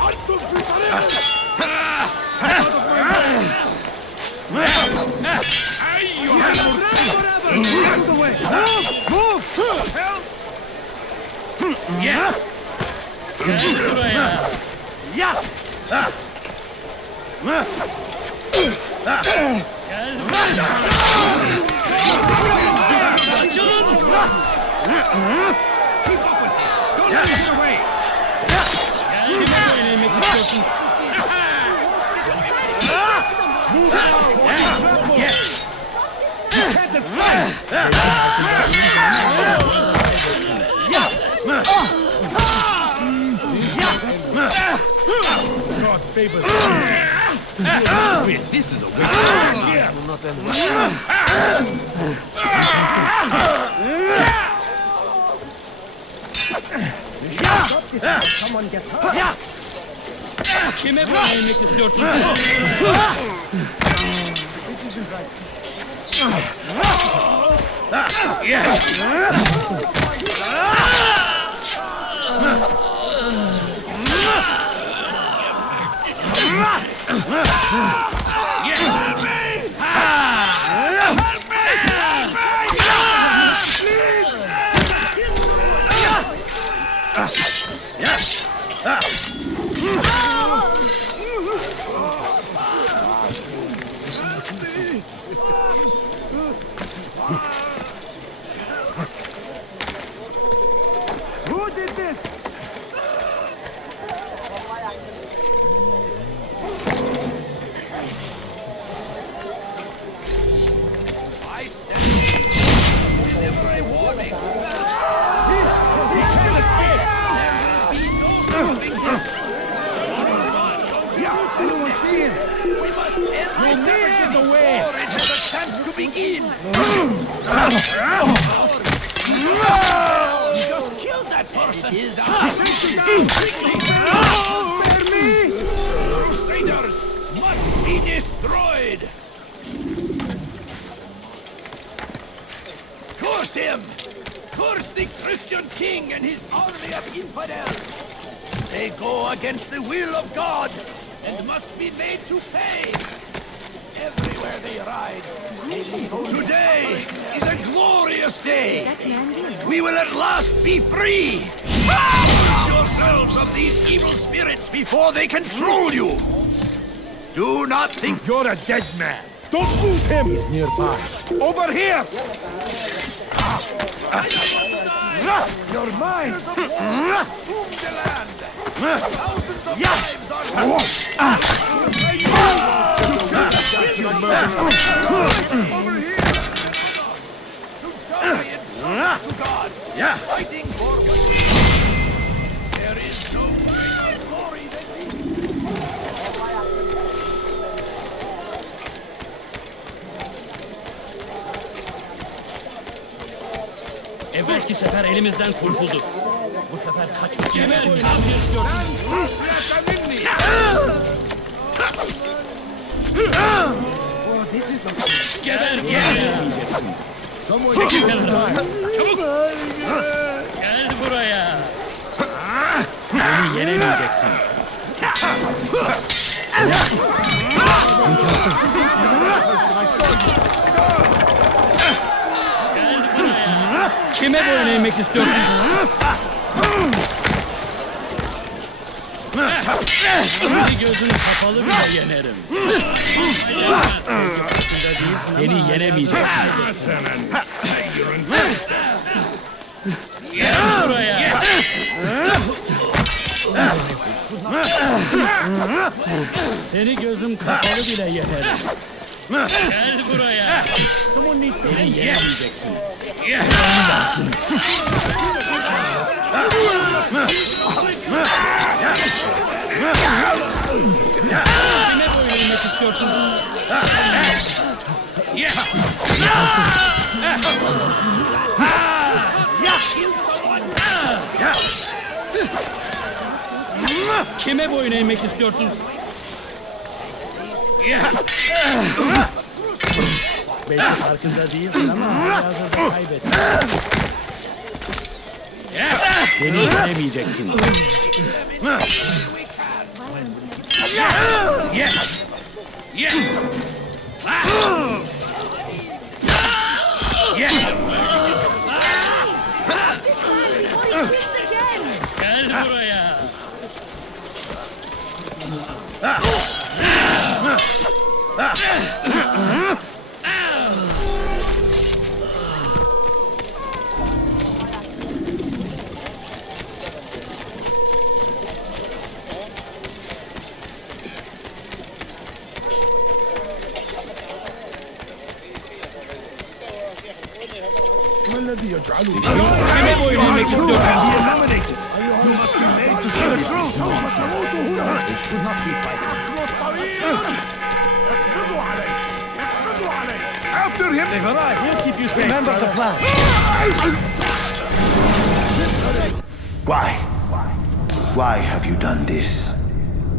Gel buraya. Gel buraya. Açılın. Gel. Kime boyun eğmek istiyorsun? God favors this is a waste. This will not end well. Someone get hurt. Kime boyun eğmek istiyorsun? This isn't right. Who did this? I stand to deliver a warning. He can't escape. There will be no stopping Yeah, anyone see him? We must end You'll never get away. before it has a chance to begin. You just killed that person. It is Spare me! Crusaders must be destroyed. Curse him! Curse the Christian king and his army of infidels! They go against the will of God and must be made to pay. Everywhere they ride, they leave today is a glorious day. We will at last be free. Rid yourselves of these evil spirits before they control you. Do not think You're a dead man. Don't move him. He's nearby. Over here. You're mine. Yeah. Fighting forward. There is no greater glory than Evvelki sefer elimizden kurtulduk. Bu sefer kaçmak için ne yapıyorsun? Geber gel! Çekil kenara! Çabuk! Gel buraya! Beni yenemeyeceksin. Gel buraya! Kime boyun eğmek istiyorsun? Şimdi gözünü kapalı bile yenerim. Beni yenemeyeceksin. Gel buraya. Seni gözüm kapalı bile yenerim. Gel buraya. Beni yenemeyeceksin. Kime boyun eğmek istiyorsun? Kime boyun eğmek istiyorsun? Belki farkında değilsin ama hazırda kaybettin. Beni yenemeyeceksin. Gel buraya. ما الذي يجعله Kime boyun eğmek istiyorsun? You must be made to see the truth. They should not be fighting. After him! They've arrived. We'll keep you safe. Remember the plan. Why? Why have you done this?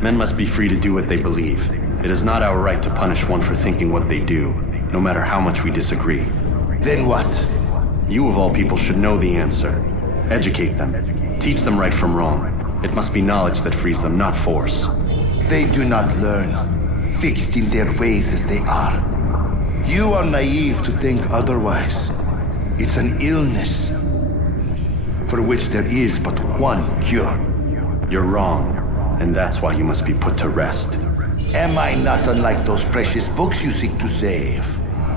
Men must be free to do what they believe. It is not our right to punish one for thinking what they do, no matter how much we disagree. Then what? You of all people should know the answer. Educate them. Teach them right from wrong. It must be knowledge that frees them, not force. They do not learn, fixed in their ways as they are. You are naive to think otherwise. It's an illness for which there is but one cure. You're wrong. And that's why you must be put to rest. Am I not unlike those precious books you seek to save?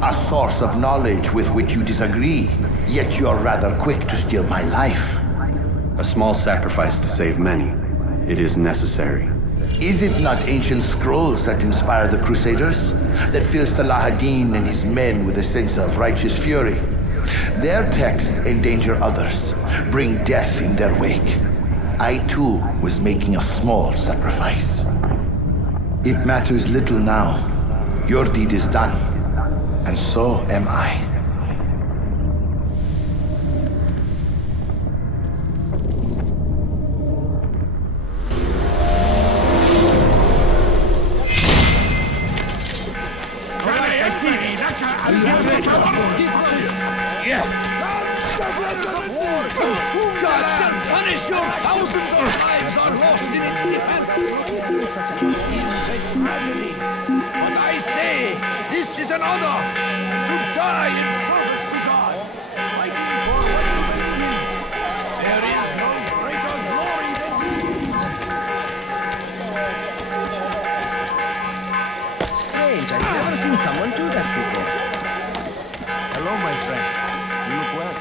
A source of knowledge with which you disagree, yet you're rather quick to steal my life. A small sacrifice to save many. It is necessary. Is it not ancient scrolls that inspire the Crusaders? That fill Salah ad-Din and his men with a sense of righteous fury? Their texts endanger others, bring death in their wake. I too was making a small sacrifice. It matters little now. Your deed is done, and so am I. God shall punish you! Thousands of lives are lost in its defense! It's a tragedy. But I say, this is an honor to die in service to God, fighting for what you believe in. There is no greater glory than this. Strange, I've never seen someone do that before. Hello, my friend. You look well.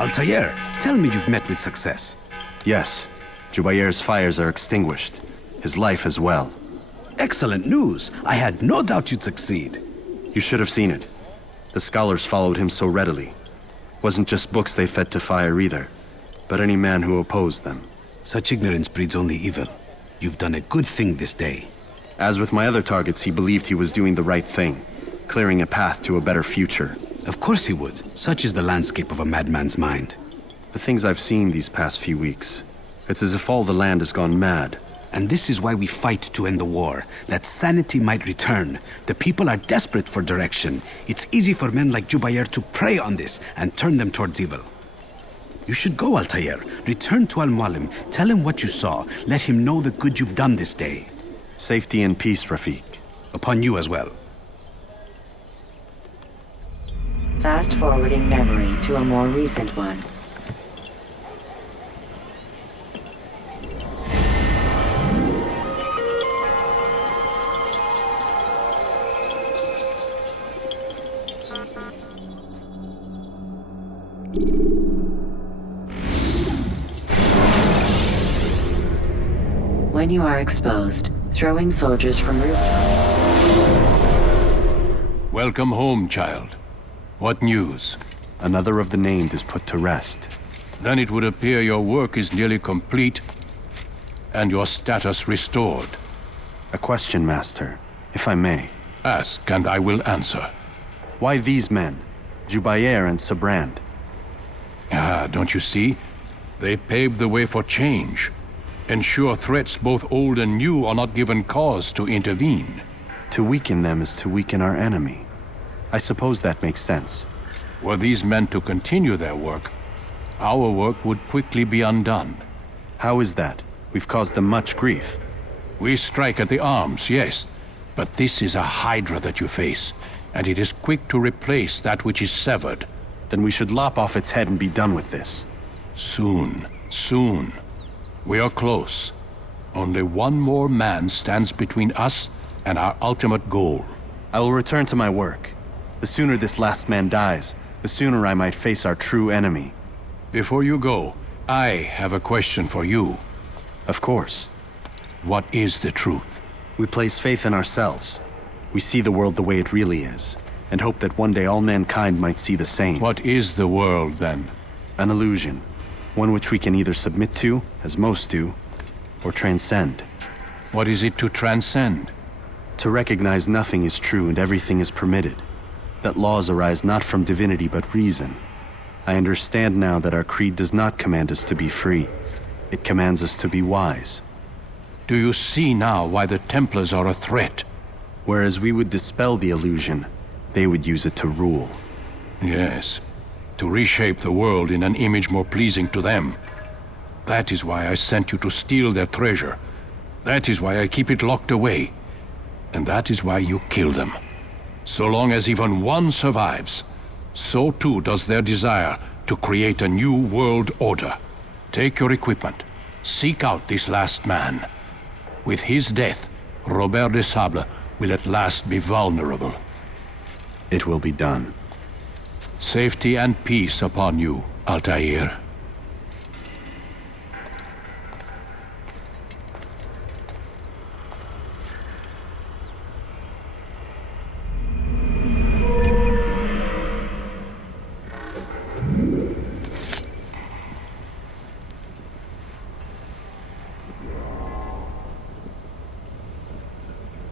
Altair, tell me you've met with success. Yes. Jubayr's fires are extinguished. His life as well. Excellent news. I had no doubt you'd succeed. You should have seen it. The scholars followed him so readily. Wasn't just books they fed to fire either, but any man who opposed them. Such ignorance breeds only evil. You've done a good thing this day. As with my other targets, he believed he was doing the right thing, clearing a path to a better future. Of course he would. Such is the landscape of a madman's mind. The things I've seen these past few weeks, it's as if all the land has gone mad. And this is why we fight to end the war, that sanity might return. The people are desperate for direction. It's easy for men like Jubayr to prey on this and turn them towards evil. You should go, Altair. Return to Al-Mualim. Tell him what you saw. Let him know the good you've done this day. Safety and peace, Rafiq. Upon you as well. Fast-forwarding memory to a more recent one. When you are exposed, throwing soldiers from rooftops. Welcome home, child. What news? Another of the named is put to rest. Then it would appear your work is nearly complete and your status restored. A question, Master, if I may. Ask, and I will answer. Why these men, Jubayr and Sabrand? Don't you see? They paved the way for change. Ensure threats both old and new are not given cause to intervene. To weaken them is to weaken our enemy. I suppose that makes sense. Were these men to continue their work, our work would quickly be undone. How is that? We've caused them much grief. We strike at the arms, yes, but this is a hydra that you face, and it is quick to replace that which is severed. Then we should lop off its head and be done with this. Soon, soon. We are close. Only one more man stands between us and our ultimate goal. I will return to my work. The sooner this last man dies, the sooner I might face our true enemy. Before you go, I have a question for you. Of course. What is the truth? We place faith in ourselves. We see the world the way it really is, and hope that one day all mankind might see the same. What is the world, then? An illusion. One which we can either submit to, as most do, or transcend. What is it to transcend? To recognize nothing is true and everything is permitted. That laws arise not from divinity but reason. I understand now that our creed does not command us to be free. It commands us to be wise. Do you see now why the Templars are a threat? Whereas we would dispel the illusion, they would use it to rule. Yes, to reshape the world in an image more pleasing to them. That is why I sent you to steal their treasure. That is why I keep it locked away. And that is why you kill them. So long as even one survives, so too does their desire to create a new world order. Take your equipment. Seek out this last man. With his death, Robert de Sable will at last be vulnerable. It will be done. Safety and peace upon you, Altair.